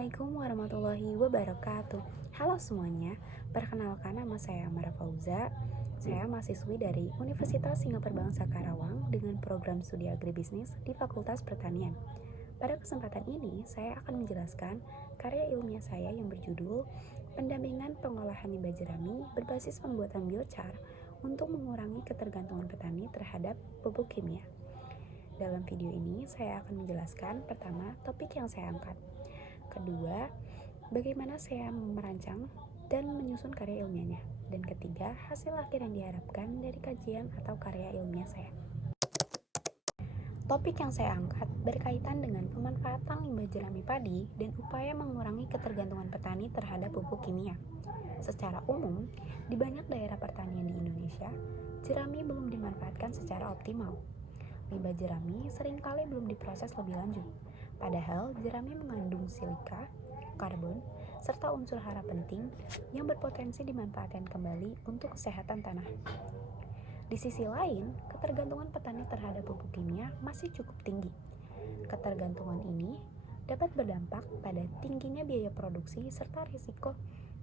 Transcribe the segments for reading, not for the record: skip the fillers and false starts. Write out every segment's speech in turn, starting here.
Assalamualaikum warahmatullahi wabarakatuh. Halo semuanya, perkenalkan nama saya Amara Fauza. Saya mahasiswi dari Universitas Singapura Bangsa Karawang dengan program studi agribisnis di Fakultas Pertanian. Pada kesempatan ini, saya akan menjelaskan karya ilmiah saya yang berjudul Pendampingan Pengolahan Limbah Jerami berbasis pembuatan biochar untuk mengurangi ketergantungan petani terhadap pupuk kimia. Dalam video ini, saya akan menjelaskan pertama topik yang saya angkat. Kedua, bagaimana saya merancang dan menyusun karya ilmiahnya. Dan ketiga, hasil akhir yang diharapkan dari kajian atau karya ilmiah saya. Topik yang saya angkat berkaitan dengan pemanfaatan limbah jerami padi dan upaya mengurangi ketergantungan petani terhadap pupuk kimia. Secara umum, di banyak daerah pertanian di Indonesia, jerami belum dimanfaatkan secara optimal. Limbah jerami seringkali belum diproses lebih lanjut, padahal jerami mengandung silika, karbon, serta unsur hara penting yang berpotensi dimanfaatkan kembali untuk kesehatan tanah. Di sisi lain, ketergantungan petani terhadap pupuk kimia masih cukup tinggi. Ketergantungan ini dapat berdampak pada tingginya biaya produksi serta risiko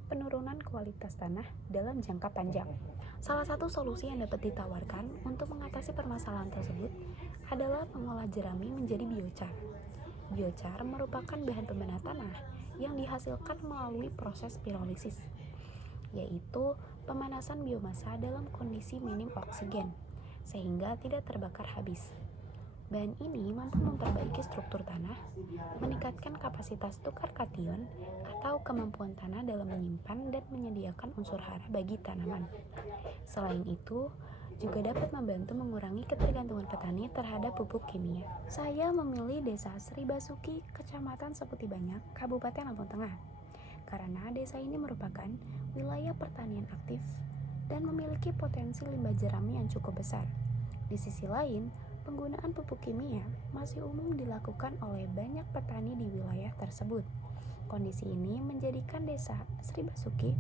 penurunan kualitas tanah dalam jangka panjang. Salah satu solusi yang dapat ditawarkan untuk mengatasi permasalahan tersebut adalah mengolah jerami menjadi biochar. Biochar merupakan bahan pembedah tanah yang dihasilkan melalui proses pirolisis, yaitu pemanasan biomasa dalam kondisi minim oksigen, sehingga tidak terbakar habis. Bahan ini mampu memperbaiki struktur tanah, meningkatkan kapasitas tukar kation atau kemampuan tanah dalam menyimpan dan menyediakan unsur hara bagi tanaman. Selain itu, juga dapat membantu mengurangi ketergantungan petani terhadap pupuk kimia. Saya memilih Desa Sri Basuki, Kecamatan Seputi Banyak, Kabupaten Lampung Tengah, karena desa ini merupakan wilayah pertanian aktif dan memiliki potensi limbah jerami yang cukup besar. Di sisi lain, penggunaan pupuk kimia masih umum dilakukan oleh banyak petani di wilayah tersebut. Kondisi ini menjadikan Desa Sri Basuki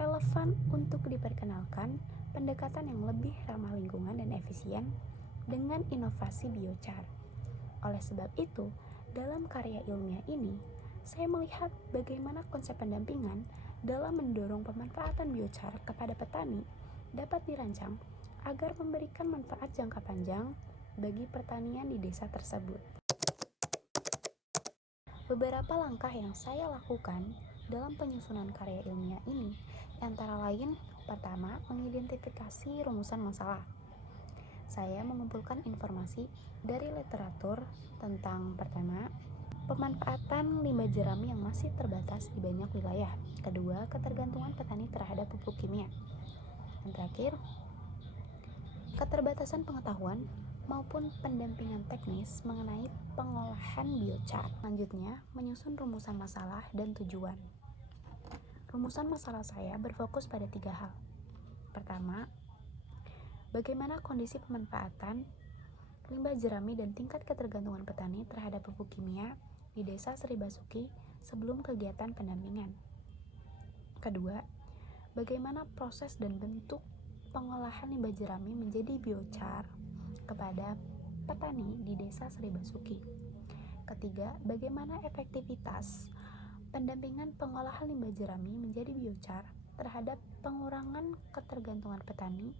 relevan untuk diperkenalkan pendekatan yang lebih ramah lingkungan dan efisien dengan inovasi biochar. Oleh sebab itu, dalam karya ilmiah ini, saya melihat bagaimana konsep pendampingan dalam mendorong pemanfaatan biochar kepada petani dapat dirancang agar memberikan manfaat jangka panjang bagi pertanian di desa tersebut. Beberapa langkah yang saya lakukan dalam penyusunan karya ilmiah ini antara lain, pertama, mengidentifikasi rumusan masalah. Saya mengumpulkan informasi dari literatur tentang pertama, pemanfaatan limbah jerami yang masih terbatas di banyak wilayah. Kedua, ketergantungan petani terhadap pupuk kimia. Dan terakhir, keterbatasan pengetahuan maupun pendampingan teknis mengenai pengolahan biochar. Selanjutnya, menyusun rumusan masalah dan tujuan. Rumusan masalah saya berfokus pada 3 hal. Pertama, bagaimana kondisi pemanfaatan limbah jerami dan tingkat ketergantungan petani terhadap pupuk kimia di Desa Sri Basuki sebelum kegiatan pendampingan. Kedua, bagaimana proses dan bentuk pengolahan limbah jerami menjadi biochar kepada petani di Desa Sri Basuki. Ketiga, bagaimana efektivitas pendampingan pengolahan limbah jerami menjadi biochar terhadap pengurangan ketergantungan petani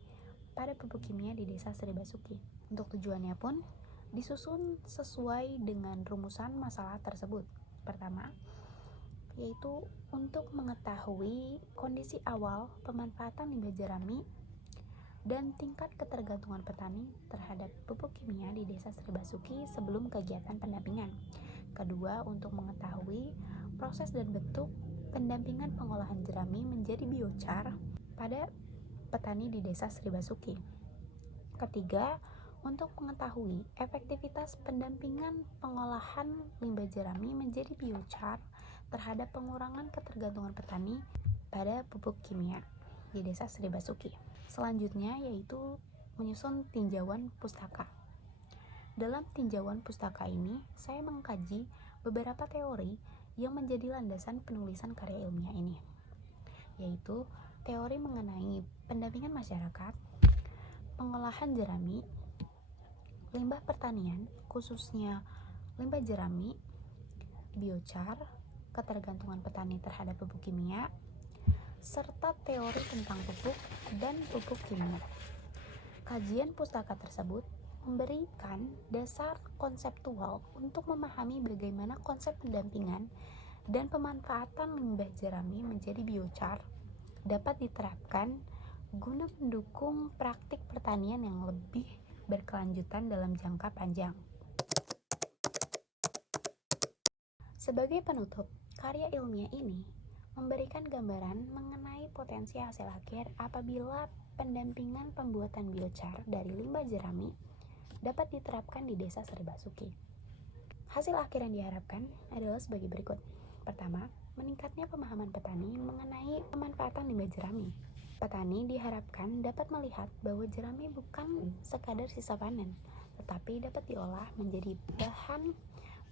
pada pupuk kimia di Desa Sri Basuki. Untuk tujuannya pun disusun sesuai dengan rumusan masalah tersebut. Pertama, yaitu untuk mengetahui kondisi awal pemanfaatan limbah jerami dan tingkat ketergantungan petani terhadap pupuk kimia di Desa Sri Basuki sebelum kegiatan pendampingan. Kedua, untuk mengetahui proses dan bentuk pendampingan pengolahan jerami menjadi biochar pada petani di Desa Sri Basuki. Ketiga, untuk mengetahui efektivitas pendampingan pengolahan limbah jerami menjadi biochar terhadap pengurangan ketergantungan petani pada pupuk kimia di Desa Sri Basuki. Selanjutnya yaitu menyusun tinjauan pustaka. Dalam tinjauan pustaka ini, saya mengkaji beberapa teori yang menjadi landasan penulisan karya ilmiah ini, yaitu teori mengenai pendampingan masyarakat, pengolahan jerami, limbah pertanian, khususnya limbah jerami, biochar, ketergantungan petani terhadap pupuk kimia, serta teori tentang pupuk dan pupuk kimia. Kajian pustaka tersebut memberikan dasar konseptual untuk memahami bagaimana konsep pendampingan dan pemanfaatan limbah jerami menjadi biochar dapat diterapkan guna mendukung praktik pertanian yang lebih berkelanjutan dalam jangka panjang. Sebagai penutup, karya ilmiah ini memberikan gambaran mengenai potensi hasil akhir apabila pendampingan pembuatan biochar dari limbah jerami dapat diterapkan di Desa Serbasuki. Hasil akhir yang diharapkan adalah sebagai berikut. Pertama, meningkatnya pemahaman petani mengenai pemanfaatan limbah jerami. Petani diharapkan dapat melihat bahwa jerami bukan sekadar sisa panen, tetapi dapat diolah menjadi bahan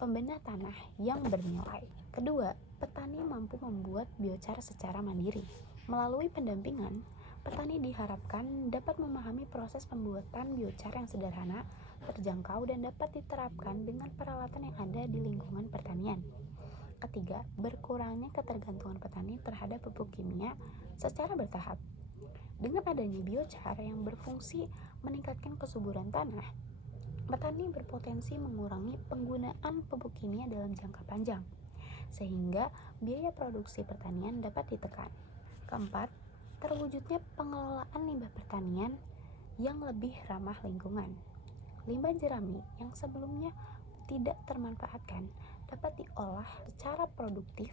pembena tanah yang bernilai. Kedua, petani mampu membuat biochar secara mandiri. Melalui pendampingan, petani diharapkan dapat memahami proses pembuatan biochar yang sederhana, terjangkau, dan dapat diterapkan dengan peralatan yang ada di lingkungan pertanian. Ketiga, berkurangnya ketergantungan petani terhadap pupuk kimia secara bertahap. Dengan adanya biochar yang berfungsi meningkatkan kesuburan tanah, petani berpotensi mengurangi penggunaan pupuk kimia dalam jangka panjang, sehingga biaya produksi pertanian dapat ditekan. Keempat, terwujudnya pengelolaan limbah pertanian yang lebih ramah lingkungan. Limbah jerami yang sebelumnya tidak termanfaatkan dapat diolah secara produktif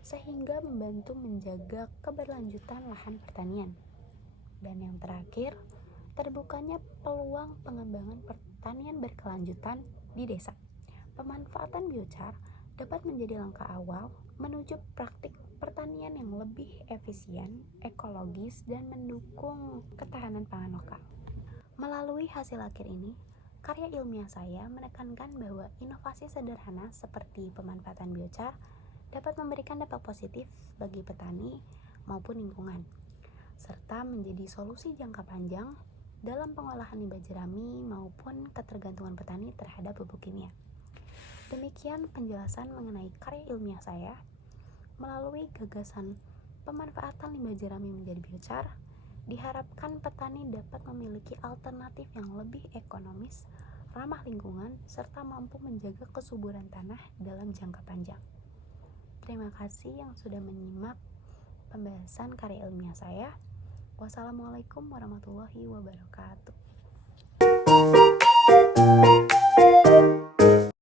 sehingga membantu menjaga keberlanjutan lahan pertanian. Dan yang terakhir, terbukanya peluang pengembangan pertanian berkelanjutan di desa. Pemanfaatan biochar dapat menjadi langkah awal menuju praktik pertanian yang lebih efisien, ekologis, dan mendukung ketahanan pangan lokal. Melalui hasil akhir ini, karya ilmiah saya menekankan bahwa inovasi sederhana seperti pemanfaatan biochar dapat memberikan dampak positif bagi petani maupun lingkungan, serta menjadi solusi jangka panjang dalam pengolahan limbah jerami maupun ketergantungan petani terhadap pupuk kimia. Demikian penjelasan mengenai karya ilmiah saya. Melalui gagasan pemanfaatan limbah jerami menjadi biochar, diharapkan petani dapat memiliki alternatif yang lebih ekonomis, ramah lingkungan, serta mampu menjaga kesuburan tanah dalam jangka panjang. Terima kasih yang sudah menyimak pembahasan karya ilmiah saya. Wassalamualaikum warahmatullahi wabarakatuh.